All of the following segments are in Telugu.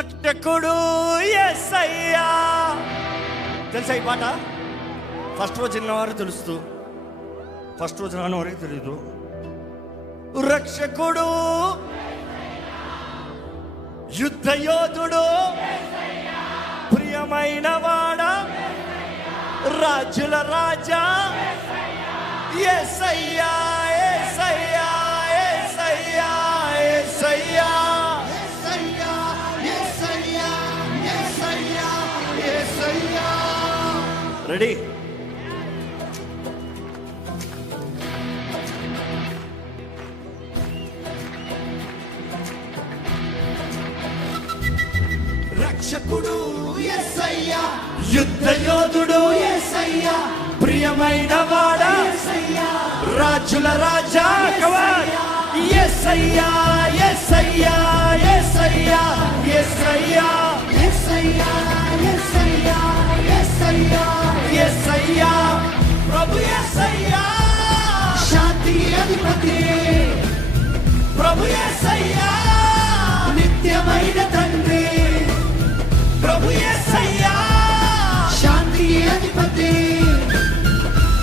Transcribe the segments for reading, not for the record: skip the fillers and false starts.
రక్షకుడు యేసయ్యా. తెలుసా ఈ పాట? ఫస్ట్ రోజు విన్నవారు తెలుస్తూ, ఫస్ట్ రోజు రాని వారికి తెలీదు. రక్షకుడు, యుద్ధ యోధుడు, ప్రియమైన వాడా, రాజుల రాజా యేసయ్యా, యేసయ్యా, యేసయ్యా, యేసయ్యా, యేసయ్యా, యేసయ్యా, యేసయ్యా, యేసయ్యా. రెడీ? రక్షకుడు యేసయ్యా, యుద్ధ యోధుడు యేసయ్యా, ప్రియమైన వాడా యేసయ్యా, రాజుల రాజా యేసయ్యా, యేసయ్యా, యేసయ్యా, యేసయ్యా, యేసయ్యా, యేసయ్యా, యేసయ్యా, యేసయ్యా, ప్రభు యేసయ్యా, శాంతి అధిపతి ప్రభు యేసయ్యా, నిత్యమైన తండ్రి ప్రభు యేసయ్యా, శాంతి అధిపతి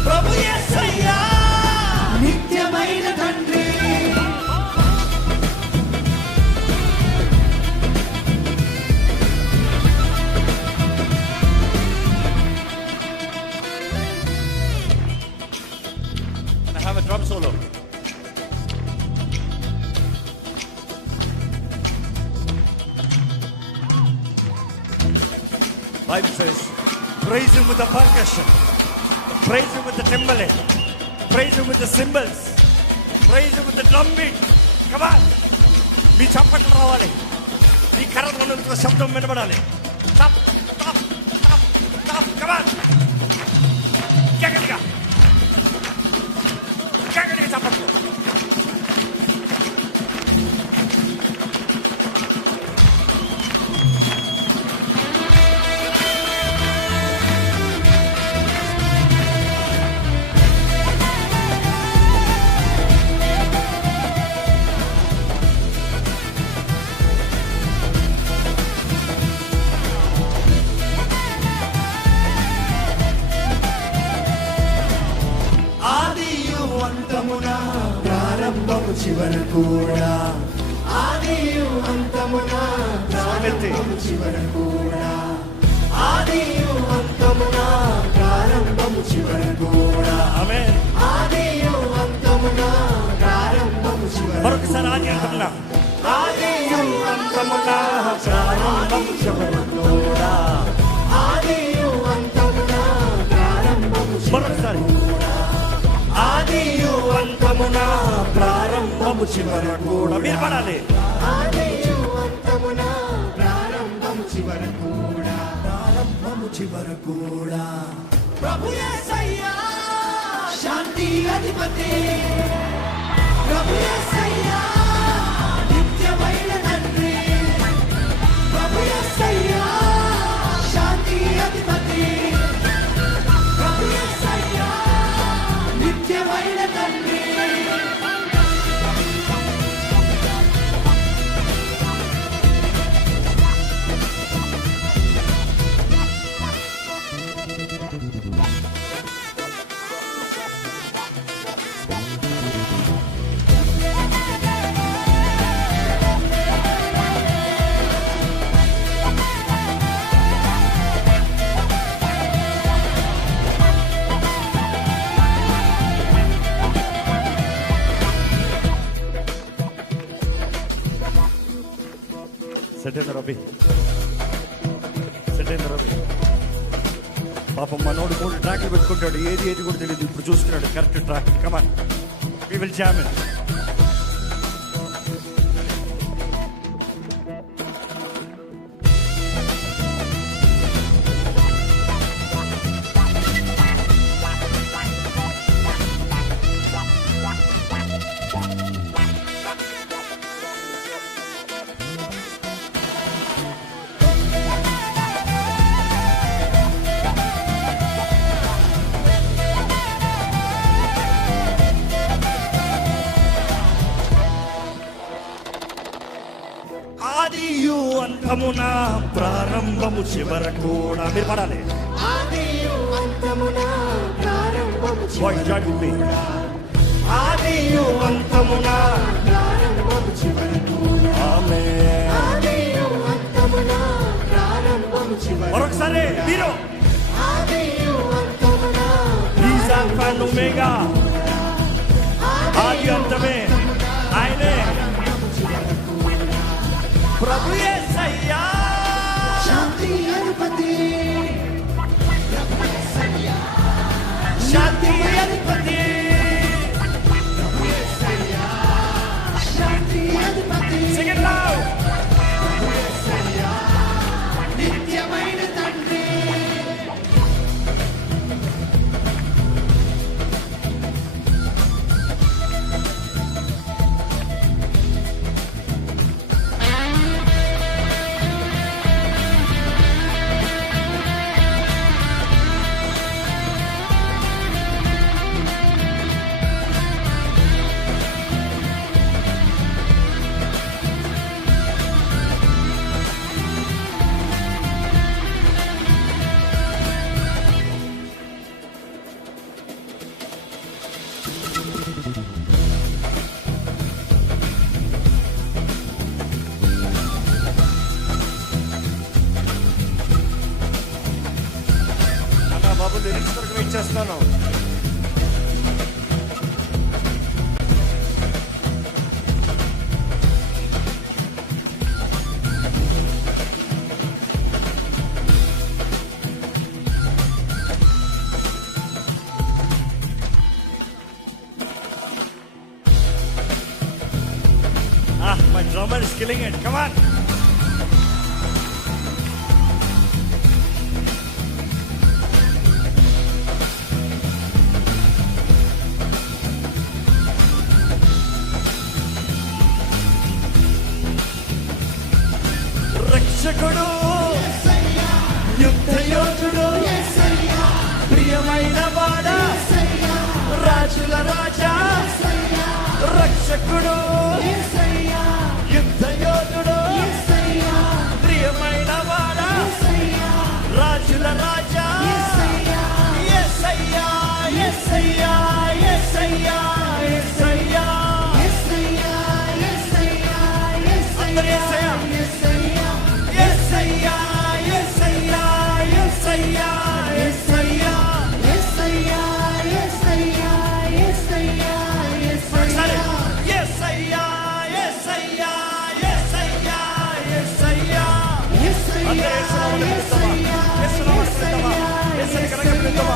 ప్రభు యేసయ్యా, నిత్యమైన తండ్రి. I have a drum solo. Bible says, praise him with the percussion, praise him with the timbaling, praise him with the cymbals, praise him with the drum beat. Come on, మీ చప్పట్లు రావాలి, మీ కర్రలో శబ్దం వినబడాలి. Stop, stop, stop, stop. Come on, గట్టిగా గట్టిగా చప్పట్లు. ప్రారంభము చివర కూడా, ఆదియు అంతమున ప్రారంభము చివర కూడా, ఆదియు అంతమున ప్రారంభము చివర కూడా, ఆమేన్. ఆదియు అంతమున ప్రారంభము చివర. మరొకసారి ఆది అంతమున, ఆదియు అంతమున ప్రారంభము చివర కూడా, ఆదియు అంతమున ప్రారంభము మరొకసారి ఆదియు అంతమున ప్రారంభము చివర కూడా. మీరు పడాలి. ఆదియు అంతమున ప్రారంభము చివర కూడా, ప్రారంభము చివర కూడా. ప్రభు యేసయ్యా, శాంతి అధిపతి ప్రభు యేసయ్యా, నిత్యమైన తండ్రి ప్రభు యేసయ్యా, శాంతి అధిపతి ప్రభు యేసయ్యా, నిత్యమైన తండ్రి. రవి పాపం మనోడు 3 ట్రాక్లు పెట్టుకుంటాడు, ఏది కూడా తెలియదు. ఇప్పుడు చూస్తున్నాడు correct track. Come on, we will jam it. అంతమున ప్రారంభము చివరకు కూడా మీరు పడాలి. ఆదియు అంతమున ప్రారంభము చివరకు కూడా. ఆదియు అంతమున ప్రారంభము చివరకు కూడా. ఆమేన్. ఆదియు అంతమున ప్రారంభము చివరకు. మరొకసారి మీరు ఆదియు అంతమున ఈజ్ ఆల్ఫా అండ్ ఒమేగా. ఆది అంతమే ఆయనే ప్రభు యేసయ్యా. శాంతి అధిపతి, ప్రభు యేసయ్యా. శాంతి అధిపతి, ప్రభు యేసయ్యా. శాంతి అధిపతి, sing it loud. ప్రభు యేసయ్యా. నిత్యమైన తండ్రి. అన్న బాబు లిరిక్స్ వరకు వెయిట్ చేస్తాను. My drummer is killing it. Come on. రక్షకుడు, యుద్ధ యోధుడు, ప్రియమైన వాడ, రాజుల రాజా. రక్షకుడు, యుద్ధ యోధుడు, ప్రియమైన వాడ, రాజుల రాజా. యేసయ్యా, యేసయ్యా, యేసయ్యా, యేసయ్యా. అందరూ యేసయ్యా. యేసయ్యా, యేసయ్యా, యేసయ్యా, యేసయ్యా. ఒకసారి యేసయ్యా, యేసయ్యా, యేసయ్యా, యేసయ్యా. అందరూ యేసునామమున పిలుద్దామా? యేసునామమున పిలుద్దామా? యేసుని కనక పిలుద్దామా?